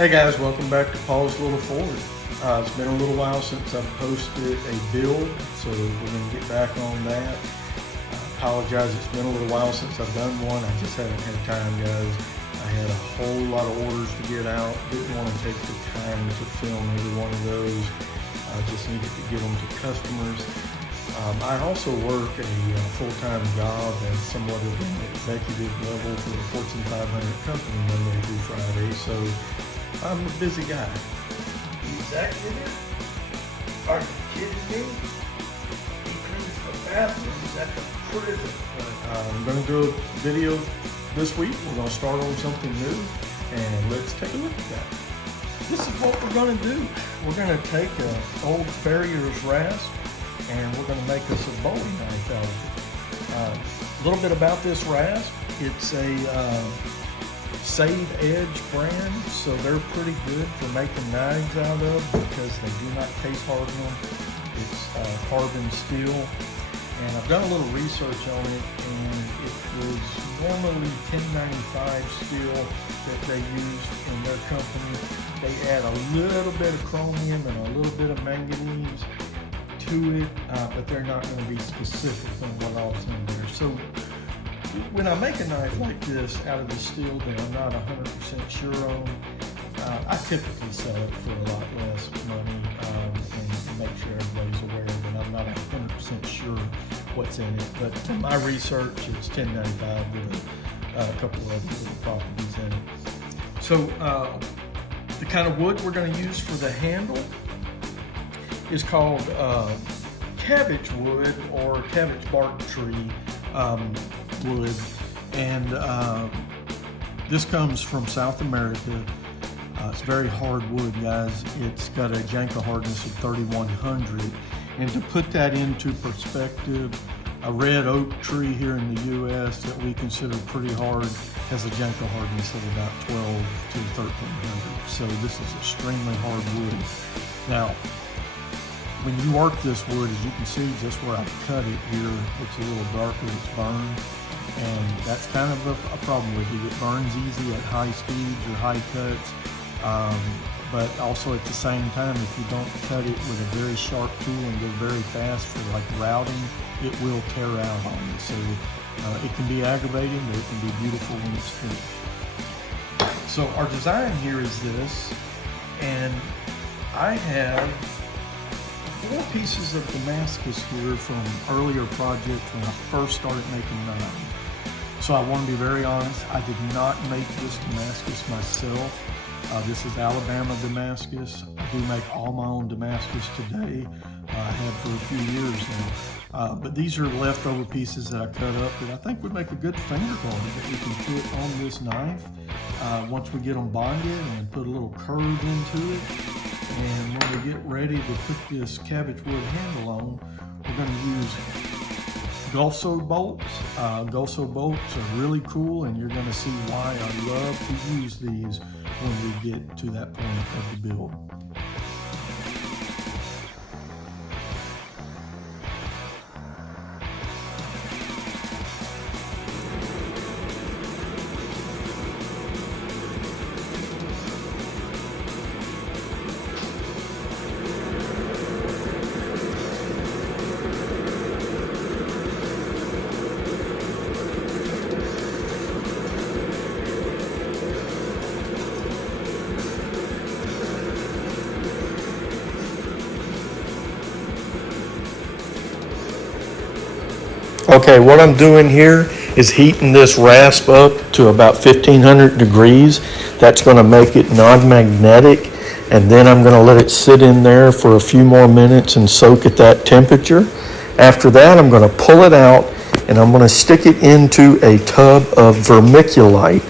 Hey guys, welcome back to Paul's Little Ford. It's been a little while since I've posted a build, so we're going to get back on that. Apologize, it's been a little while since I've done one. I just haven't had time, guys. I had a whole lot of orders to get out. Didn't want to take the time to film every one of those. I just needed to get them to customers. I also work a full-time job at somewhat of an executive level for a Fortune 500 company Monday through Friday, so I'm a busy guy. Executive? Are you kidding me? He cleans the bathrooms at the prison. I'm going to do a video this week. We're going to start on something new, and let's take a look at that. This is what we're going to do. We're going to take an old Farrier's Rasp, and we're going to make us a Bowie knife out of it. A little bit about this Rasp. It's a Save Edge brand, so they're pretty good for making knives out of because they do not case harden them. It's carbon steel, and I've done a little research on it, and it was normally 1095 steel that they use in their company. They add a little bit of chromium and a little bit of manganese to it, but they're not going to be specific on what all's in there. So when I make a knife like this out of the steel that I'm not 100% sure on, I typically sell it for a lot less money and make sure everybody's aware that I'm not 100% sure what's in it. But from my research, it's 1095 with a couple of other little properties in it. So the kind of wood we're going to use for the handle is called cabbage wood or cabbage bark tree wood, and this comes from South America. It's very hard wood, guys. It's got a Janka hardness of 3100, and to put that into perspective, a red oak tree here in the U.S. that we consider pretty hard has a Janka hardness of about 12 to 1300. So this is extremely hard wood. Now, when you work this wood, as you can see just where I cut it here, it's a little darker, it's burned, and that's kind of a problem with it. It burns easy at high speeds or high cuts, but also at the same time, if you don't cut it with a very sharp tool and go very fast for like routing, it will tear out on you. So it can be aggravating, but it can be beautiful when it's finished. So our design here is this, and I have 4 pieces of Damascus here from earlier projects when I first started making knives. So I want to be very honest, I did not make this Damascus myself. This is Alabama Damascus. I do make all my own Damascus today. I have for a few years now. But these are leftover pieces that I cut up that I think would make a good finger guard that we can put on this knife once we get them bonded and put a little curve into it. And when we get ready to put this cabbage wood handle on, we're going to use Gulso bolts. Gulso bolts are really cool, and you're going to see why I love to use these when we get to that point of the build. Okay, what I'm doing here is heating this rasp up to about 1500 degrees. That's going to make it non-magnetic, and then I'm going to let it sit in there for a few more minutes and soak at that temperature. After that, I'm going to pull it out and I'm going to stick it into a tub of vermiculite.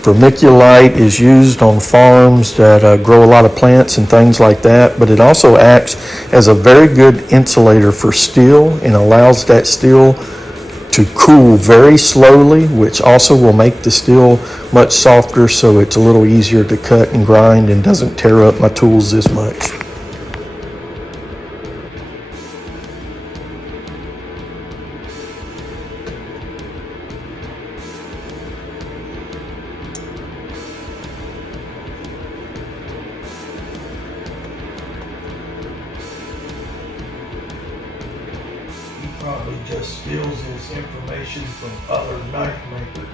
Vermiculite is used on farms that grow a lot of plants and things like that, but it also acts as a very good insulator for steel and allows that steel to cool very slowly, which also will make the steel much softer, so it's a little easier to cut and grind and doesn't tear up my tools as much. probably just steals his information from other knife makers.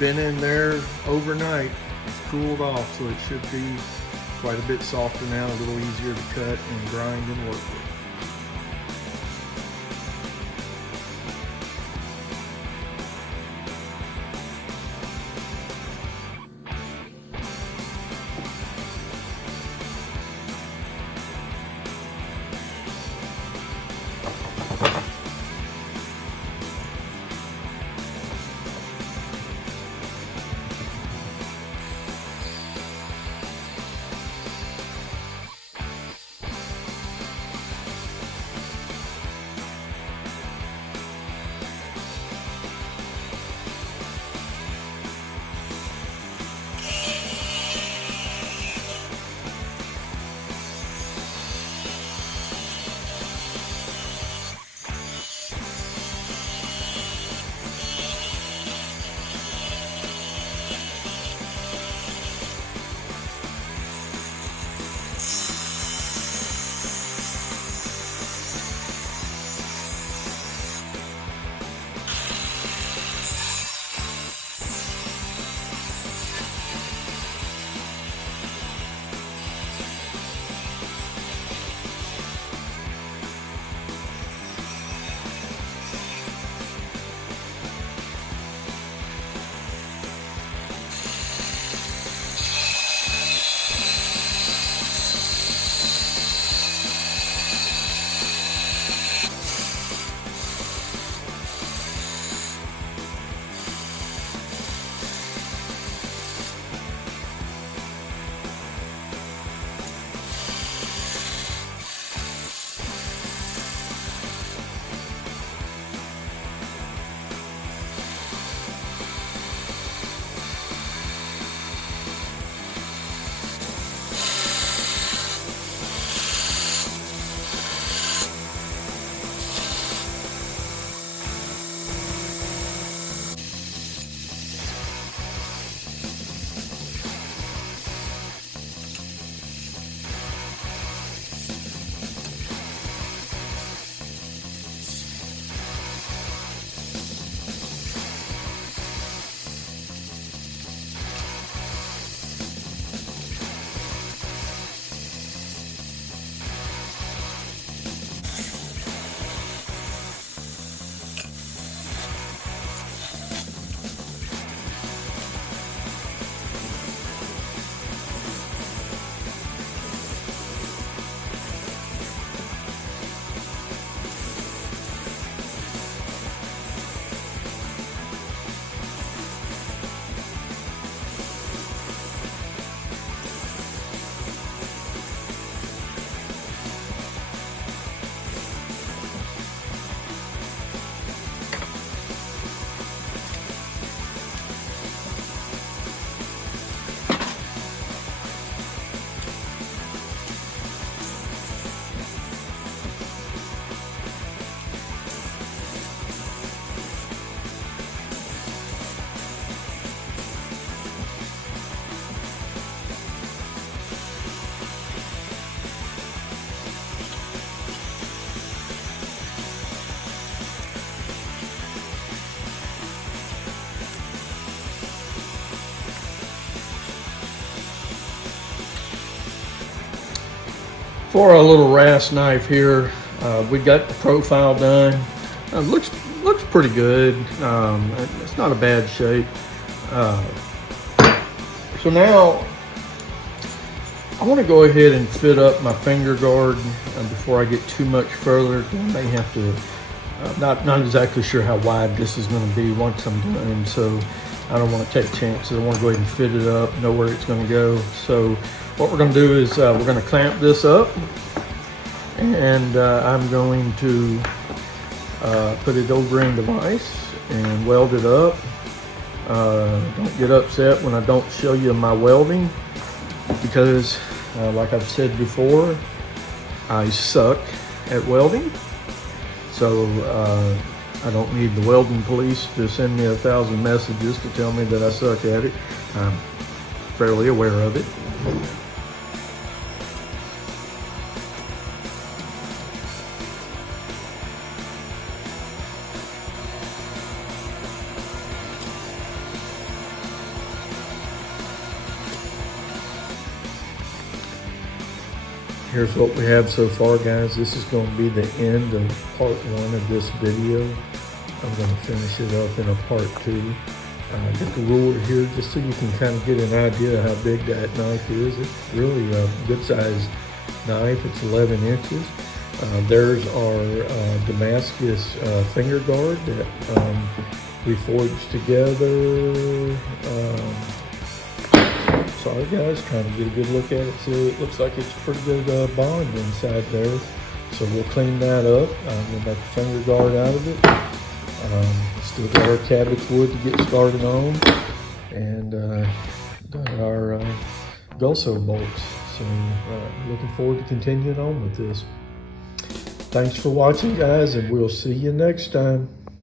Been in there overnight. It's cooled off, so it should be quite a bit softer now, a little easier to cut and grind and work with. For our little Rasp knife here, we got the profile done. Looks pretty good. It's not a bad shape. So now I want to go ahead and fit up my finger guard before I get too much further. I may have to, not exactly sure how wide this is going to be once I'm done, so I don't want to take chances. I want to go ahead and fit it up, know where it's going to go. So what we're going to do is we're going to clamp this up, and I'm going to put it over in the vise and weld it up. Don't get upset when I don't show you my welding, because like I've said before, I suck at welding. So I don't need the welding police to send me 1,000 messages to tell me that I suck at it. I'm fairly aware of it. Here's what we have so far, guys. This is going to be the end of part 1 of this video. I'm going to finish it up in a part 2. Get the ruler here just so you can kind of get an idea how big that knife is. It's really a good sized knife. It's 11 inches. There's our Damascus finger guard that we forged together. Sorry guys, trying to get a good look at it. So it looks like it's pretty good bond inside there. So we'll clean that up. We'll make the finger guard out of it. Still got our cabbage wood to get started on. And got our Gulso bolts. So looking forward to continuing on with this. Thanks for watching guys, and we'll see you next time.